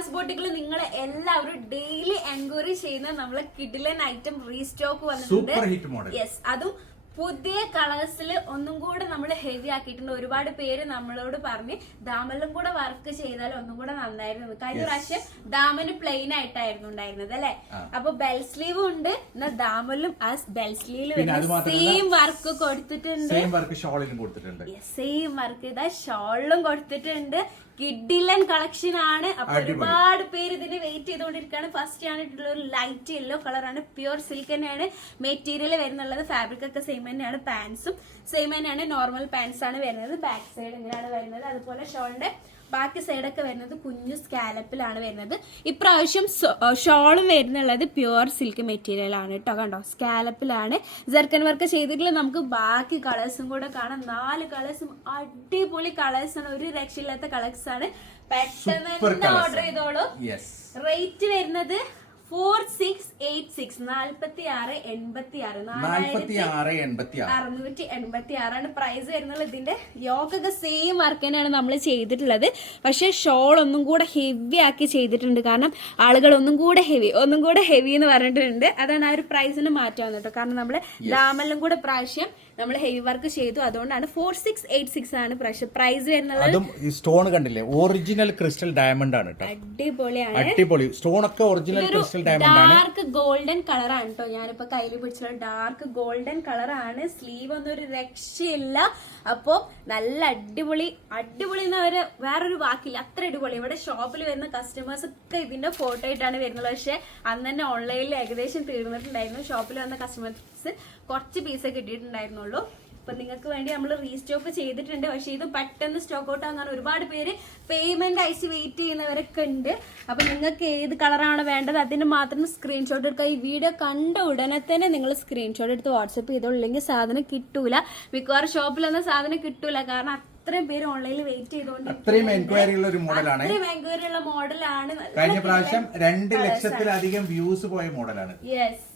ഷഹനാസ് ബോട്ടിക്കിൽ നിങ്ങൾ എല്ലാവരും daily enquiry ചെയ്യുന്ന നമ്മളെ കിഡിലൻ ഐറ്റം റീസ്റ്റോക്ക് വന്നിട്ടുണ്ട്. യെസ് അതും പുതിയ കളേഴ്സിൽ ഒന്നും കൂടെ നമ്മൾ ഹെവി ആക്കിയിട്ടുണ്ട്. ഒരുപാട് പേര് നമ്മളോട് പറഞ്ഞ് ദാമലും കൂടെ വർക്ക് ചെയ്താൽ ഒന്നും കൂടെ നന്നായിരുന്നു. കഴിഞ്ഞ പ്രാവശ്യം ദാമന് പ്ലെയിൻ ആയിട്ടായിരുന്നു ഉണ്ടായിരുന്നത് അല്ലെ? അപ്പൊ ബെൽ സ്ലീവ് ഉണ്ട്. എന്നാൽ ദാമലും ആ ബെൽ സ്ലീവിൽ സെയിം വർക്ക് കൊടുത്തിട്ടുണ്ട്. സെയിം വർക്ക് ഷോളിലും കൊടുത്തിട്ടുണ്ട്. സെയിം വർക്ക് ഇതാ ഷോളിലും കൊടുത്തിട്ടുണ്ട്. കിഡിലൻ കളക്ഷൻ ആണ്. അപ്പൊ ഒരുപാട് പേര് ഇതിന് വെയിറ്റ് ചെയ്തുകൊണ്ടിരിക്കുകയാണ്. ഫസ്റ്റ് ആയിട്ടുള്ള ഒരു ലൈറ്റ് യെല്ലോ കളറാണ് പ്യുവർ സിൽക്ക് തന്നെയാണ് മെറ്റീരിയൽ വരുന്നുള്ളത്. ഫാബ്രിക് ഒക്കെ സെയിം തന്നെയാണ്. പാൻസും സെയിം തന്നെയാണ്. നോർമൽ പാൻസ് ആണ് വരുന്നത്. ബാക്ക് സൈഡ് ഇങ്ങനെയാണ് വരുന്നത്. അതുപോലെ ഷോളിന്റെ ബാക്കി സൈഡൊക്കെ വരുന്നത് കുഞ്ഞു സ്കാലപ്പിലാണ് വരുന്നത്. ഇപ്രാവശ്യം ഷോളും വരുന്നുള്ളത് പ്യുവർ സിൽക്ക് മെറ്റീരിയൽ ആണ് കേട്ടോ കണ്ടോ? സ്കാലപ്പിലാണ് ജർക്കൻ വർക്ക് ചെയ്തിട്ടുള്ള നമുക്ക് ബാക്കി കളേഴ്സും കൂടെ കാണാം. നാല് കളേഴ്സും അടിപൊളി കളേഴ്സ് ആണ്. ഒരു രക്ഷയില്ലാത്ത കളേഴ്സ് ആണ്. പെട്ടെന്ന് ഓർഡർ ചെയ്തോളൂ. റേറ്റ് വരുന്നത് ഫോർ സിക്സ് എയ്റ്റ് സിക്സ് നാല്പത്തി ആറ് എൺപത്തി ആറ് ആറ് എൺപത്തി ആറ് അറുന്നൂറ്റി എൺപത്തി ആറാണ് പ്രൈസ് വരുന്നത്. ഇതിന്റെ യോഗൊക്കെ സെയിം വർക്ക് തന്നെയാണ് നമ്മൾ ചെയ്തിട്ടുള്ളത്. പക്ഷെ ഷോൾ ഒന്നും കൂടെ ഹെവി ആക്കി ചെയ്തിട്ടുണ്ട്. കാരണം ആളുകൾ ഒന്നും കൂടെ ഹെവി ഒന്നും കൂടെ ഹെവി എന്ന് പറഞ്ഞിട്ടുണ്ട്. അതാണ് ആ ഒരു പ്രൈസിന് മാറ്റം വന്നിട്ടോ കാരണം നമ്മൾ ലാമെല്ലാം കൂടെ പ്രാവശ്യം നമ്മൾ ഹെവി വർക്ക് ചെയ്തു. അതുകൊണ്ടാണ് ഫോർ സിക്സ് എയ്റ്റ് സിക്സ് ആണ് പ്രാവശ്യം പ്രൈസ് വരുന്നത്. സ്റ്റോൺ കണ്ടില്ലേ? ഒറിജിനൽ ക്രിസ്റ്റൽ ഡയമണ്ട് ആണ് അടിപൊളിയാണ്. അടിപൊളി. സ്റ്റോൺ ഒക്കെ original crystal dark golden colour ആണ് കേട്ടോ ഞാനിപ്പോ കയ്യിൽ പിടിച്ചുള്ള ഡാർക്ക് ഗോൾഡൻ കളർ ആണ്. സ്ലീവ് ഒന്നും ഒരു രക്ഷയില്ല. അപ്പോ നല്ല അടിപൊളി അടിപൊളി എന്ന് ഒരു വേറൊരു വാക്കില്ല. അത്ര അടിപൊളി. ഇവിടെ ഷോപ്പിൽ വരുന്ന കസ്റ്റമേഴ്സ് ഒക്കെ ഇതിന്റെ ഫോട്ടോ ആയിട്ടാണ് വരുന്നത്. പക്ഷെ അന്ന് തന്നെ ഓൺലൈനിൽ ഏകദേശം തീർന്നിട്ടുണ്ടായിരുന്നു. ഷോപ്പിൽ വന്ന കസ്റ്റമേഴ്സ് കുറച്ച് പീസേ കിട്ടിയിട്ടുണ്ടായിരുന്നുള്ളൂ. അപ്പൊ നിങ്ങൾക്ക് വേണ്ടി നമ്മൾ റീസ്റ്റോക്ക് ചെയ്തിട്ടുണ്ട്. പക്ഷെ ഇത് പെട്ടെന്ന് സ്റ്റോക്ക് ഔട്ട് ആകാൻ ഒരുപാട് പേര് പേയ്മെന്റ് അയച്ച് വെയിറ്റ് ചെയ്യുന്നവരൊക്കെ ഉണ്ട്. അപ്പൊ നിങ്ങൾക്ക് ഏത് കളറാണ് വേണ്ടത് അതിന് മാത്രം സ്ക്രീൻഷോട്ട് എടുക്കുക. ഈ വീഡിയോ കണ്ട ഉടനെ തന്നെ നിങ്ങൾ സ്ക്രീൻഷോട്ട് എടുത്ത് വാട്സപ്പ് ചെയ്തോളൂ. ഇല്ലെങ്കിൽ സാധനം കിട്ടൂല. മിക്കവാറും ഷോപ്പിലൊന്നും സാധനം കിട്ടൂല. കാരണം അത്രയും പേര് ഓൺലൈനിൽ വെയിറ്റ് ചെയ്തുകൊണ്ട് അത്രയും എൻക്വയറി ഉള്ള ഒരു മോഡലാണ് അത്രയും എൻക്വയറി ഉള്ള മോഡലാണ് കഴിഞ്ഞ പ്രാവശ്യം രണ്ട് ലക്ഷത്തിലധികം വ്യൂസ് പോയ മോഡലാണ് യെസ്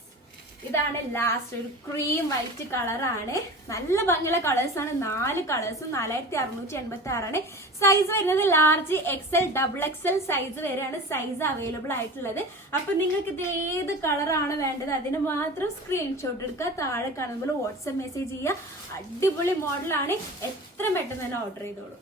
ഇതാണ് ലാസ്റ്റ് ഒരു ക്രീം വൈറ്റ് കളറാണ് നല്ല ഭംഗിയുള്ള കളേഴ്സ് ആണ്. നാല് കളേഴ്സും നാലായിരത്തി അറുന്നൂറ്റി എൺപത്തി ആറാണ് സൈസ് വരുന്നത് large XL double XL size വരെയാണ് സൈസ് അവൈലബിൾ ആയിട്ടുള്ളത്. അപ്പൊ നിങ്ങൾക്ക് ഇത് ഏത് കളറാണ് വേണ്ടത് അതിന് മാത്രം സ്ക്രീൻഷോട്ട് എടുക്കുക. താഴെ കാണുമ്പോൾ വാട്സപ്പ് മെസ്സേജ് ചെയ്യുക. അടിപൊളി മോഡലാണ് എത്ര പെട്ടെന്ന് തന്നെ ഓർഡർ ചെയ്തോളൂ.